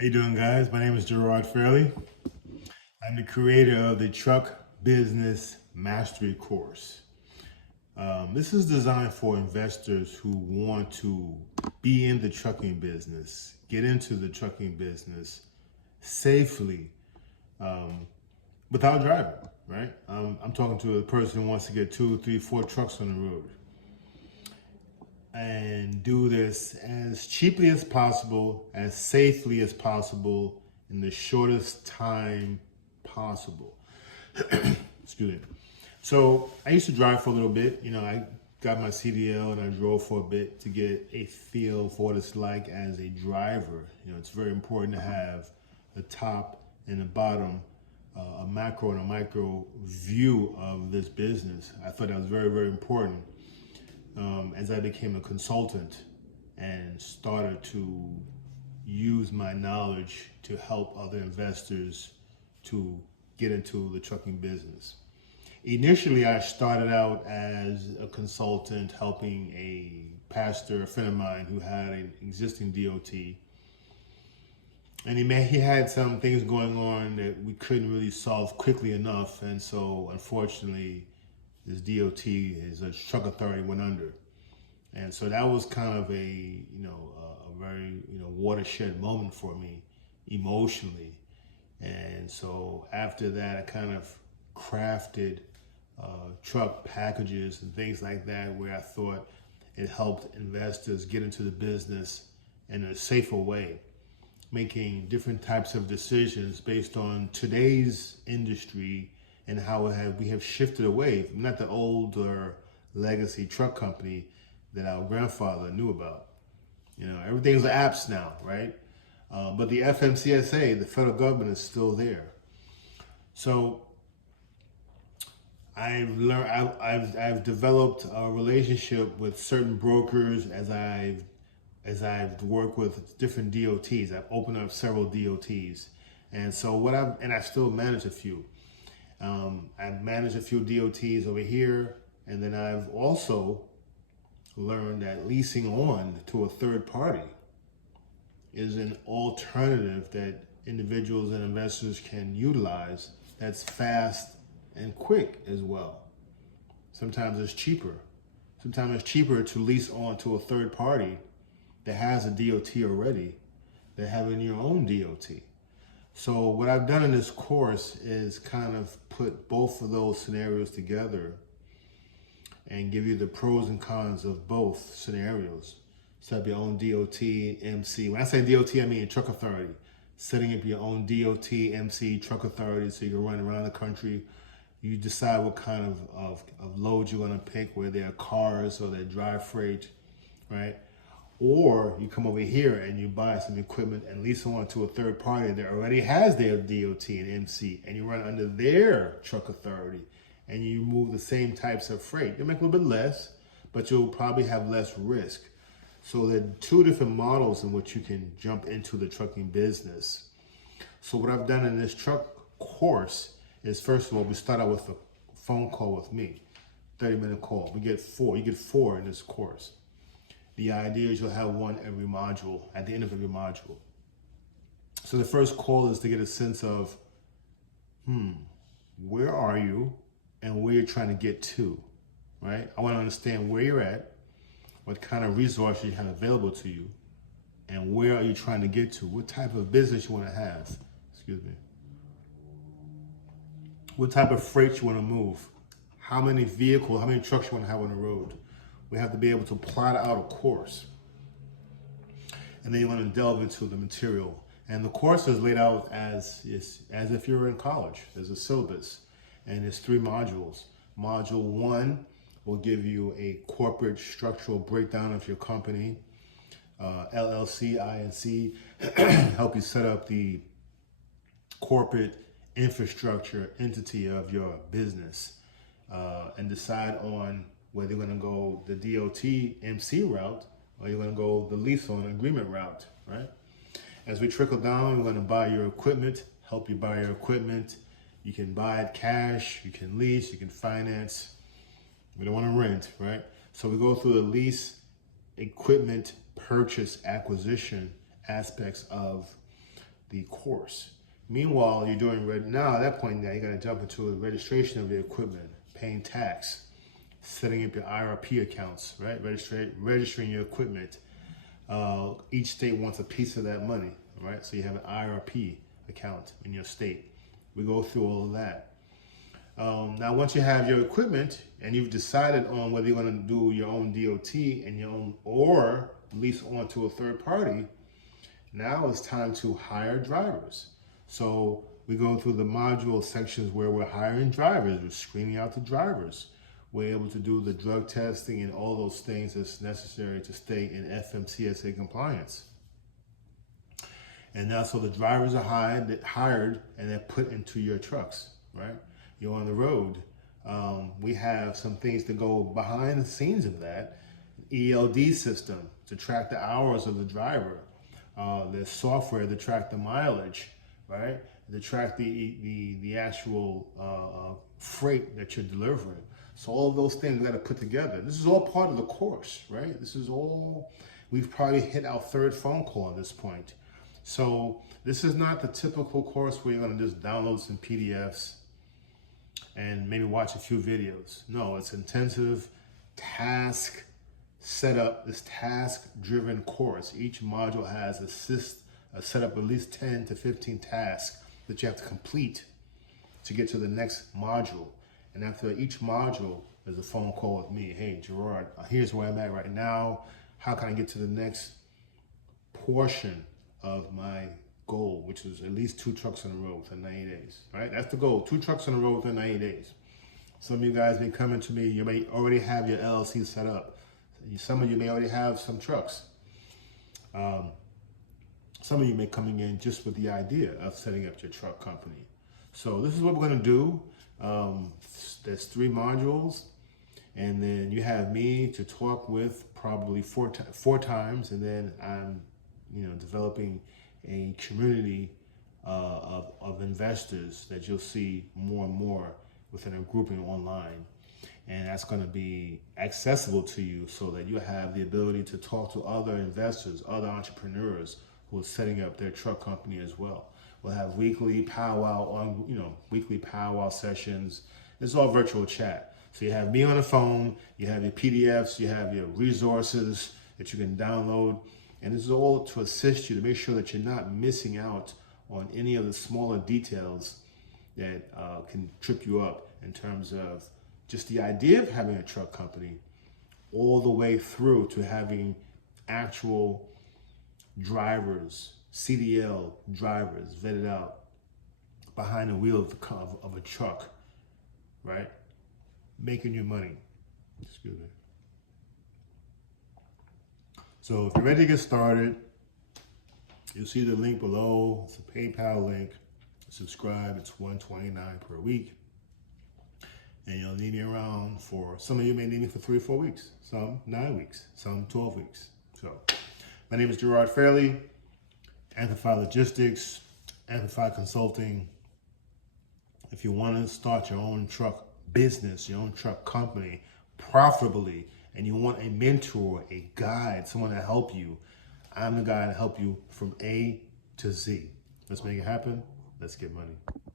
How you doing, guys? My name is Gerard Fairley. I'm the creator of the Truck Business Mastery course. This is designed for investors who want to be in the trucking business, get into the trucking business safely, without driving, right? I'm talking to a person who wants to get 2, 3, 4 trucks on the road and do this as cheaply as possible, as safely as possible, in the shortest time possible. Excuse me. So I used to drive for a little bit. I got my CDL and I drove for a bit to get a feel for what it's like as a driver. It's very important to have the top and the bottom, a macro and a micro view of this business. I thought that was very, very important. As I became a consultant and started to use my knowledge to help other investors to get into the trucking business. Initially, I started out as a consultant helping a pastor, a friend of mine who had an existing DOT. And he had some things going on that we couldn't really solve quickly enough. And so, unfortunately, his DOT, his truck authority, went under. And so that was kind of a very watershed moment for me emotionally. And so after that, I kind of crafted truck packages and things like that, where I thought it helped investors get into the business in a safer way, making different types of decisions based on today's industry and how we have shifted away from not the older legacy truck company that our grandfather knew about. Everything's apps now, right? But the FMCSA, the federal government, is still there. So I've developed a relationship with certain brokers as I've worked with different DOTs. I've opened up several DOTs, and so I still manage a few. I've managed a few DOTs over here, and then I've also learned that leasing on to a third party is an alternative that individuals and investors can utilize that's fast and quick as well. Sometimes it's cheaper. Sometimes it's cheaper to lease on to a third party that has a DOT already than having your own DOT. So what I've done in this course is kind of put both of those scenarios together and give you the pros and cons of both scenarios. Set up your own DOT, MC. When I say DOT, I mean truck authority. Setting up your own DOT, MC, truck authority so you can run around the country. You decide what kind of loads you're gonna pick, whether they're cars or they're dry freight, right? Or you come over here and you buy some equipment and lease on to a third party that already has their DOT and MC, and you run under their truck authority, and you move the same types of freight. You'll make a little bit less, but you'll probably have less risk. So there are two different models in which you can jump into the trucking business. So what I've done in this truck course is, first of all, we start out with a phone call with me, 30-minute call. We get 4. You get 4 in this course. The idea is you'll have one every module, at the end of every module. So the first call is to get a sense of, where are you and where you're trying to get to, right? I want to understand where you're at, what kind of resources you have available to you, and where are you trying to get to? What type of business you want to have, what type of freight you want to move, how many vehicles, how many trucks you want to have on the road. We have to be able to plot out a course. And then you want to delve into the material. And the course is laid out as if you're in college. There's a syllabus, and there's 3 modules. Module 1 will give you a corporate structural breakdown of your company, LLC, INC, help you set up the corporate infrastructure entity of your business, and decide on whether you're going to go the DOT MC route or you're going to go the lease on agreement route, right? As we trickle down, we're going to buy your equipment, help you buy your equipment. You can buy it cash, you can lease, you can finance. We don't want to rent, right? So we go through the lease, equipment, purchase, acquisition aspects of the course. Meanwhile, you're doing now at that point now, you're going to jump into a registration of your equipment, paying tax, setting up your IRP accounts, right? Registering your equipment. Each state wants a piece of that money, right? So you have an IRP account in your state. We go through all of that. Now, once you have your equipment and you've decided on whether you're going to do your own DOT and your own, or lease onto a third party, now it's time to hire drivers. So we go through the module sections where we're hiring drivers, we're screening out the drivers. We're able to do the drug testing and all those things that's necessary to stay in FMCSA compliance. And now, so the drivers are hired and they're put into your trucks, right? You're on the road. We have some things to go behind the scenes of that. ELD system to track the hours of the driver. There's software to track the mileage, right? To track the actual freight that you're delivering. So all of those things we got to put together. This is all part of the course, right? This is all, we've probably hit our third phone call at this point. So this is not the typical course where you're going to just download some PDFs and maybe watch a few videos. No, it's intensive task setup, this task-driven course. Each module has a set up at least 10 to 15 tasks that you have to complete to get to the next module. And after each module, there's a phone call with me. Hey, Gerard, here's where I'm at right now. How can I get to the next portion of my goal, which is at least 2 trucks on the road within 90 days, right? That's the goal, 2 trucks on the road within 90 days. Some of you guys may come into me, you may already have your LLC set up. Some of you may already have some trucks. Some of you may coming in just with the idea of setting up your truck company. So this is what we're gonna do. There's 3 modules, and then you have me to talk with probably 4 times, and then I'm, developing a community of investors that you'll see more and more within a grouping online, and that's going to be accessible to you so that you have the ability to talk to other investors, other entrepreneurs who are setting up their truck company as well. We'll have weekly powwow sessions. It's all virtual chat. So you have me on the phone, you have your PDFs, you have your resources that you can download. And this is all to assist you to make sure that you're not missing out on any of the smaller details that can trip you up in terms of just the idea of having a truck company, all the way through to having actual drivers, CDL drivers vetted out behind the wheel of a truck, right? Making you money. Excuse me. So if you're ready to get started, you'll see the link below. It's a PayPal link. Subscribe. It's $129 per week. And you'll need me around for, some of you may need me for 3 or 4 weeks, some 9 weeks, some 12 weeks. So my name is Gerard Fairley, Amplified Logistics, Amplified Consulting. If you want to start your own truck business, your own truck company profitably, and you want a mentor, a guide, someone to help you, I'm the guy to help you from A to Z. Let's make it happen. Let's get money.